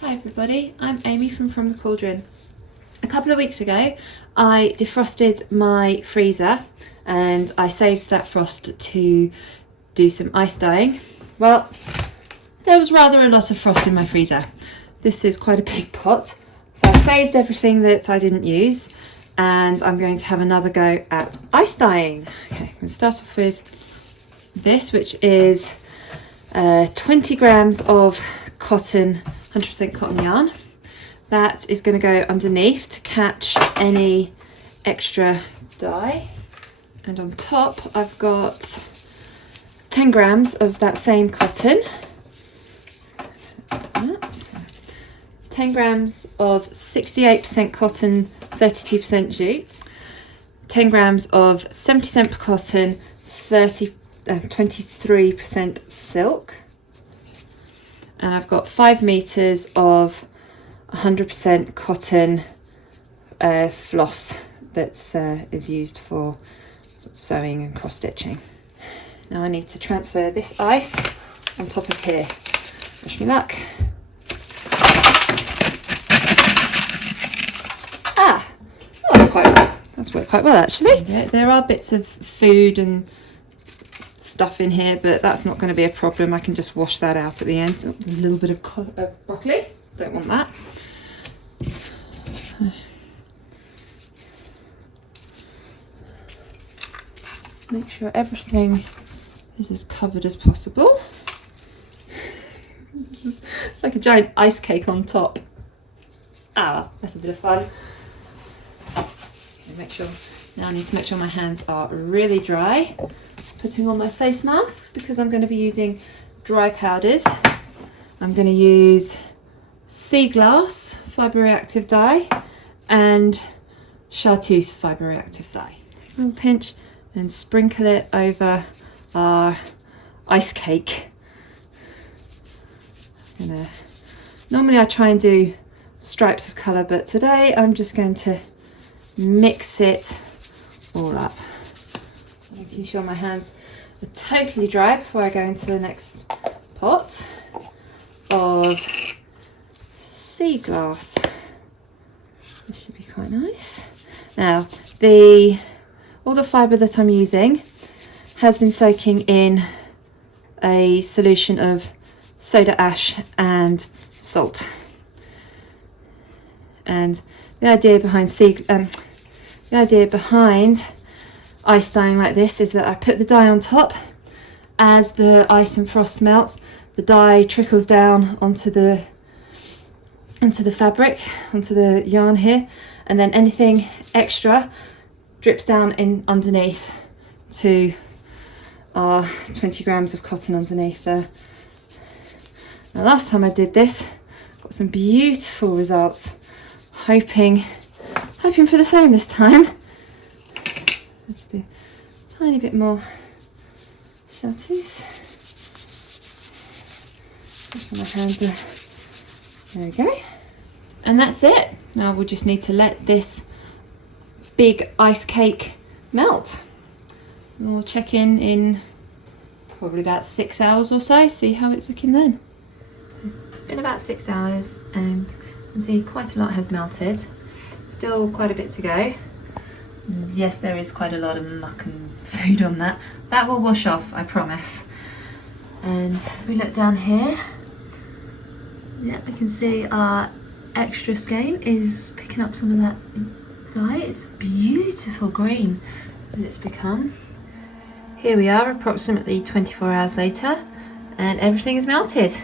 Hi everybody, I'm Amy from the Cauldron. A couple of weeks ago I defrosted my freezer and I saved that frost to do some ice dyeing. Well, there was rather a lot of frost in my freezer. This is quite a big pot, so I saved everything that I didn't use and I'm going to have another go at ice dyeing. Okay, I'm going to start off with this, which is 20 grams of cotton, 100% cotton yarn. That is going to go underneath to catch any extra dye, and on top I've got 10 grams of that same cotton, 10 grams of 68% cotton, 32% jute, 10 grams of 70% cotton, 23% silk, and I've got 5 meters of 100% cotton floss that is used for sewing and cross stitching. Now I need to transfer this ice on top of here. Wish me luck. Oh, that's worked quite well actually. Yeah, there are bits of food and stuff in here, but that's not going to be a problem. I can just wash that out at the end. Oh, a little bit of broccoli, don't want that. Make sure everything is as covered as possible. It's like a giant ice cake on top. Ah, that's a bit of fun. Okay, now I need to make sure my hands are really dry. Putting on my face mask because I'm going to be using dry powders. I'm going to use sea glass fibre reactive dye and chartreuse fibre reactive dye. A little pinch and sprinkle it over our ice cake. Normally I try and do stripes of colour, but today I'm just going to mix it all up. Making sure my hands are totally dry before I go into the next pot of sea glass. This should be quite nice. Now all the fibre that I'm using has been soaking in a solution of soda ash and salt. And the idea behind ice dyeing like this is that I put the dye on top. As the ice and frost melts, the dye trickles down onto the fabric, onto the yarn here, and then anything extra drips down in underneath to our 20 grams of cotton underneath there. Now last time I did this, got some beautiful results. Hoping for the same this time. Just do a tiny bit more chartreuse. My hands are, there we go. And that's it. Now we'll just need to let this big ice cake melt. And we'll check in probably about 6 hours or so, see how it's looking then. It's been about 6 hours and you can see quite a lot has melted. Still quite a bit to go. Yes, there is quite a lot of muck and food on that. That will wash off, I promise. And if we look down here, yeah, we can see our extra skein is picking up some of that dye. It's beautiful green that it's become. Here we are approximately 24 hours later and everything is melted.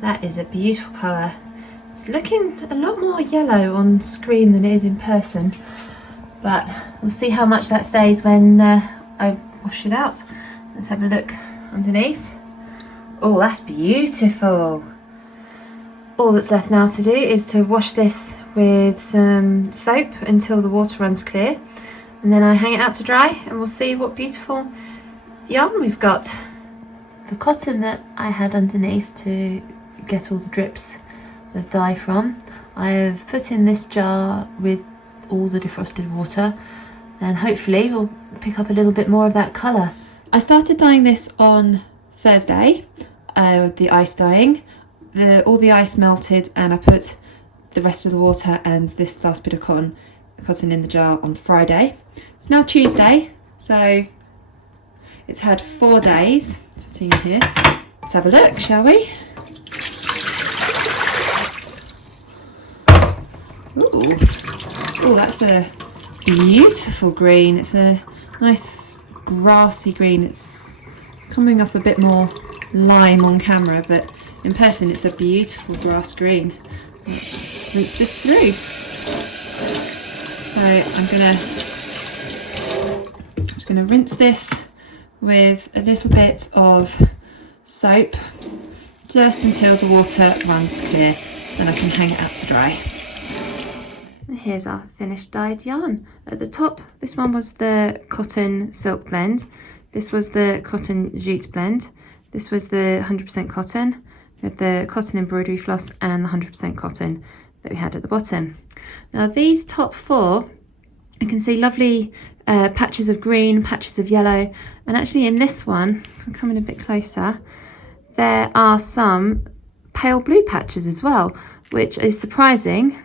That is a beautiful colour. It's looking a lot more yellow on screen than it is in person, but we'll see how much that stays when I wash it out. Let's have a look underneath. Oh, that's beautiful. All that's left now to do is to wash this with some soap until the water runs clear, and then I hang it out to dry and we'll see what beautiful yarn we've got. The cotton that I had underneath to get all the drips of dye from, I have put in this jar with all the defrosted water, and hopefully we'll pick up a little bit more of that colour. I started dyeing this on Thursday, the ice dyeing. all the ice melted, and I put the rest of the water and this last bit of cotton in the jar on Friday. It's now Tuesday, so it's had 4 days sitting in here. Let's have a look, shall we? Ooh, oh, that's a beautiful green. It's a nice grassy green. It's coming up a bit more lime on camera, but in person it's a beautiful grass green. Let's rinse this through. So I'm just gonna rinse this with a little bit of soap just until the water runs clear, then I can hang it up to dry. And here's our finished dyed yarn. At the top, this one was the cotton silk blend, this was the cotton jute blend, this was the 100% cotton with the cotton embroidery floss and the 100% cotton that we had at the bottom. Now these top 4, you can see lovely patches of green, patches of yellow, and actually in this one, if I'm coming a bit closer, there are some pale blue patches as well, which is surprising,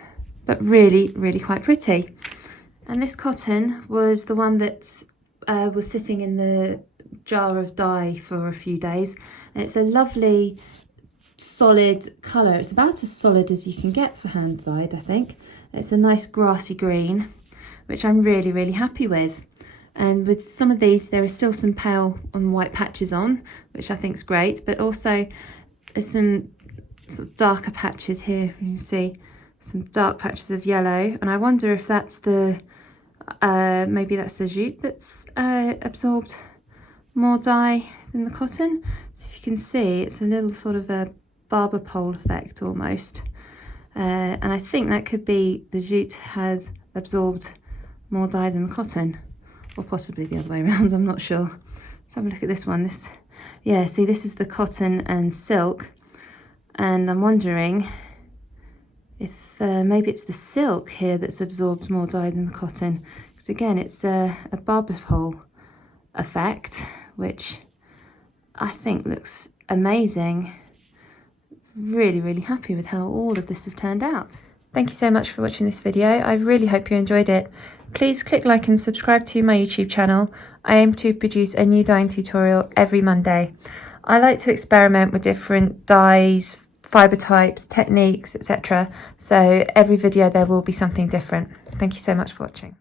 but really, really quite pretty. And this cotton was the one that was sitting in the jar of dye for a few days, and it's a lovely solid colour. It's about as solid as you can get for hand dyed, I think. It's a nice grassy green, which I'm really, really happy with. And with some of these, there is still some pale and white patches on, which I think is great, but also there's some sort of darker patches here. You can see some dark patches of yellow, and I wonder if that's the maybe that's the jute that's absorbed more dye than the cotton. So if you can see, it's a little sort of a barber pole effect almost, and I think that could be the jute has absorbed more dye than the cotton, or possibly the other way around, I'm not sure. Let's have a look at this one. This, yeah, see, this is the cotton and silk, and I'm wondering if maybe it's the silk here that's absorbed more dye than the cotton, because again it's a barber pole effect, which I think looks amazing. Really, really happy with how all of this has turned out. Thank you so much for watching this video. I really hope you enjoyed it. Please click like and subscribe to my YouTube channel. I aim to produce a new dyeing tutorial every Monday. I like to experiment with different dyes, fibre types, techniques, etc. So every video there will be something different. Thank you so much for watching.